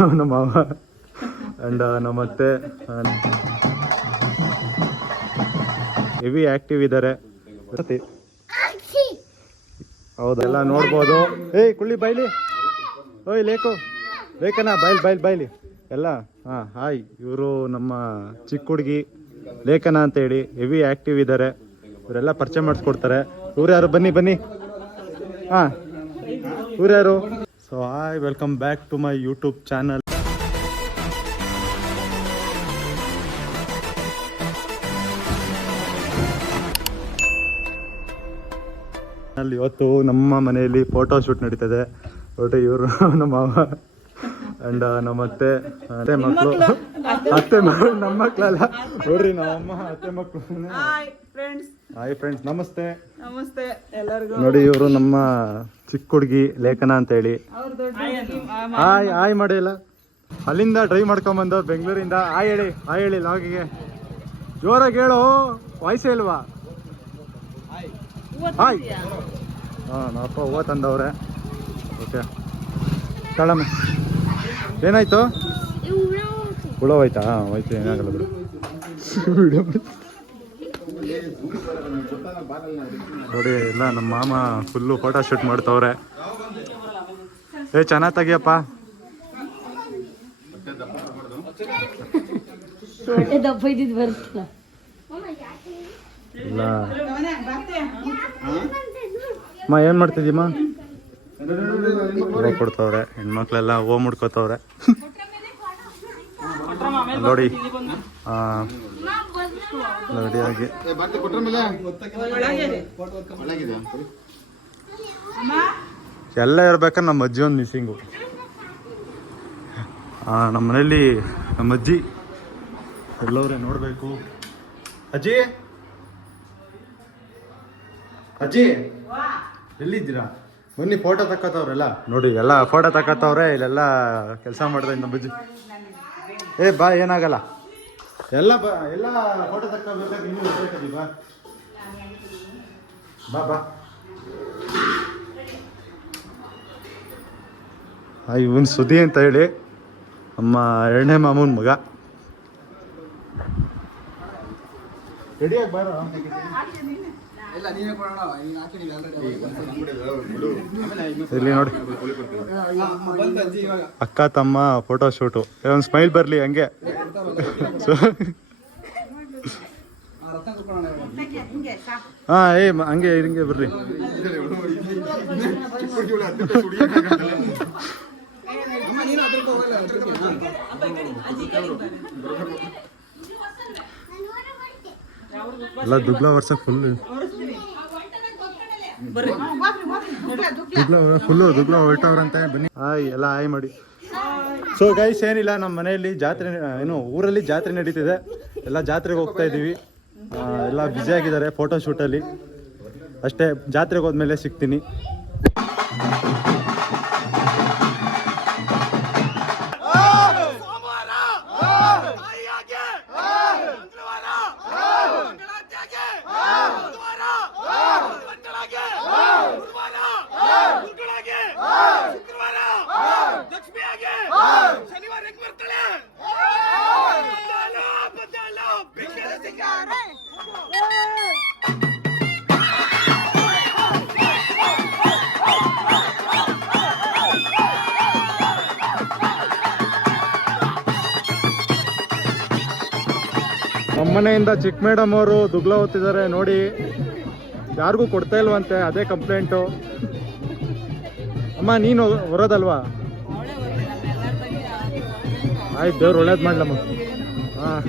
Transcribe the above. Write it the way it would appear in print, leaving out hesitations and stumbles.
ನಮ್ಮ ಮಾವ ಆ್ಯಂಡ್ ನಮ್ಮತ್ತೆ ಹೆವಿ ಆ್ಯಕ್ಟಿವ್ ಇದ್ದಾರೆ. ಹೌದೆಲ್ಲ ನೋಡ್ಬೋದು. ಏಯ್ ಕುಳ್ಳಿ ಬೈಲಿ, ಓಯ್ ಲೇಖನ ಬೈಲಿ ಎಲ್ಲ. ಹಾಂ ಹಾಯ್, ಇವರು ನಮ್ಮ ಚಿಕ್ಕ ಹುಡುಗಿ ಲೇಖನ ಅಂತೇಳಿ ಹೆವಿ ಆ್ಯಕ್ಟಿವ್ ಇದ್ದಾರೆ. ಇವರೆಲ್ಲ ಪರಿಚಯ ಮಾಡಿಸ್ಕೊಡ್ತಾರೆ. ಇವ್ರು ಯಾರು? ಬನ್ನಿ. ಹಾಂ, ಇವ್ರು ಯಾರು? So hi, welcome back to my YouTube channel. ಅಲ್ಲಿ ಇವತ್ತು ನಮ್ಮ ಮನೆಯಲ್ಲಿ ಫೋಟೋ ಶೂಟ್ ನಡೀತದೆ. ಇವರು ನಮ್ಮ ಮಾವ ಆ್ಯಂಡ್ ನಮ್ಮತ್ತೆ ಮಕ್ಕಳು. ಅತ್ತೆ ಮಕ್ಕಳು ನಮ್ಮ ಮಕ್ಕಳಲ್ಲ ನೋಡ್ರಿ, ನಮ್ಮಮ್ಮ ಅತ್ತೆ ಮಕ್ಕಳು. ಹಾಯ್ ಫ್ರೆಂಡ್ಸ್, ನಮಸ್ತೆ ಎಲ್ಲರಿಗೂ. ನೋಡಿ, ಇವರು ನಮ್ಮ ಚಿಕ್ಕ ಹುಡುಗಿ ಲೇಖನ ಅಂತ ಹೇಳಿ. ಹಾಯ್ ಮಾಡಿಲ್ಲ, ಅಲ್ಲಿಂದ ಡ್ರೈವ್ ಮಾಡ್ಕೊಂಬಂದು ಬೆಂಗಳೂರಿಂದ. ಹಾಯ್ ಹೇಳಿ ಲಾಗಿಗೆ ಜೋರಾಗಿ ಹೇಳು, ವಾಯ್ಸೇ ಇಲ್ವಾ? ಹಾಯ್. ಹಾಂ, ನಮ್ಮಪ್ಪ ಹೂವು ತಂದವ್ರೆ. ಓಕೆ, ತಳಮ್ಮ. ಏನಾಯ್ತು? ಹುಳ ಹೋಯ್ತಾ? ಹೋಯ್ತು, ಏನಾಗಲ್ಲ ಬಿಡು. ನೋಡಿ, ಎಲ್ಲ ನಮ್ಮ ಮಾಮ ಫುಲ್ಲು ಫೋಟೋ ಶೂಟ್ ಮಾಡ್ತವ್ರೆ. ಚೆನ್ನಾಗಿ ತೆಗಿಯಪ್ಪ. ಇಲ್ಲ ಅಮ್ಮ, ಏನು ಮಾಡ್ತಿದ್ದೀಮ್ಮ? ಹೂವು ಕೊಡ್ತವ್ರೆ. ಹೆಣ್ಮಕ್ಳೆಲ್ಲ ಹೂವು ಮುಡ್ಕೋತವ್ರೆ. ನೋಡಿ, ರೆಡಿಯಾಗಿ ಎಲ್ಲ ಇರ್ಬೇಕಾದ್ರೆ ನಮ್ಮ ಅಜ್ಜಿ ಒಂದು ಮಿಸ್ಸಿಂಗು. ನಮ್ಮ ಮನೇಲಿ ನಮ್ಮ ಅಜ್ಜಿ ಎಲ್ಲವ್ರೆ, ನೋಡಬೇಕು. ಅಜ್ಜಿ ಎಲ್ಲಿದ್ದೀರಾ? ಬನ್ನಿ, ಫೋಟೋ ತಕ್ಕತ್ತವ್ರೆಲ್ಲ. ನೋಡಿ, ಎಲ್ಲ ಫೋಟೋ ತಕ್ಕತ್ತವ್ರೆ. ಇಲ್ಲೆಲ್ಲ ಕೆಲಸ ಮಾಡ್ದೆ ನಮ್ಮ ಅಜ್ಜಿ. ಬಾ, ಏನಾಗಲ್ಲ. ಎಲ್ಲ ಫೋಟೋ ತಕ್ಕೋಬೇಕಾದ್ರೆ ಇನ್ನೂ ಇರ್ಬೇಕದಿ. ಬಾ. ಇವನ್ ಸುದ್ದಿ ಅಂತ ಹೇಳಿ ನಮ್ಮ ಎರಡನೇ ಮಾಮೂನ್ ಮಗ. ರೆಡಿಯಾಗಿ ಬಾರ. ಇಲ್ಲಿ ನೋಡಿ, ಅಕ್ಕ ತಮ್ಮ ಫೋಟೋ ಶೂಟು. ಒಂದು ಸ್ಮೈಲ್ ಬರಲಿ ಹಂಗೆ. ಹಾಂ, ಹಂಗೆ ಬರ್ರಿ. ಎಲ್ಲ ದುಗ್ಲ ವರ್ಷ ಫುಲ್ ದುಗ್ಲ ಹೊರಟವ್ರಂತೆ. ಬನ್ನಿ, ಎಲ್ಲ ಹಾಯ್ ಮಾಡಿ. ಸೊ ಗೈಸ್, ಏನಿಲ್ಲ, ನಮ್ಮ ಮನೆಯಲ್ಲಿ ಜಾತ್ರೆ, ಊರಲ್ಲಿ ಜಾತ್ರೆ ನಡೀತಿದೆ. ಎಲ್ಲ ಜಾತ್ರೆಗೆ ಹೋಗ್ತಾ ಇದ್ದೀವಿ. ಎಲ್ಲ ಬ್ಯುಸಿ ಆಗಿದ್ದಾರೆ ಫೋಟೋ ಶೂಟಲ್ಲಿ. ಅಷ್ಟೇ, ಜಾತ್ರೆಗೆ ಹೋದ್ಮೇಲೆ ಸಿಗ್ತೀನಿ. ನಮ್ಮನೆಯಿಂದ ಚಿಕ್ಕ ಮೇಡಮ್ ಅವರು ದುಗ್ಲ ಓದ್ತಿದ್ದಾರೆ. ನೋಡಿ, ಯಾರಿಗೂ ಕೊಡ್ತಾ ಇಲ್ವಂತೆ, ಅದೇ ಕಂಪ್ಲೇಂಟು. ಅಮ್ಮ, ನೀನು ಬರೋದಲ್ವಾ? ಆಯ್ತು, ದೇವ್ರು ಒಳ್ಳೇದು ಮಾಡ್ಲಮ್ಮ. ಹಾಂ.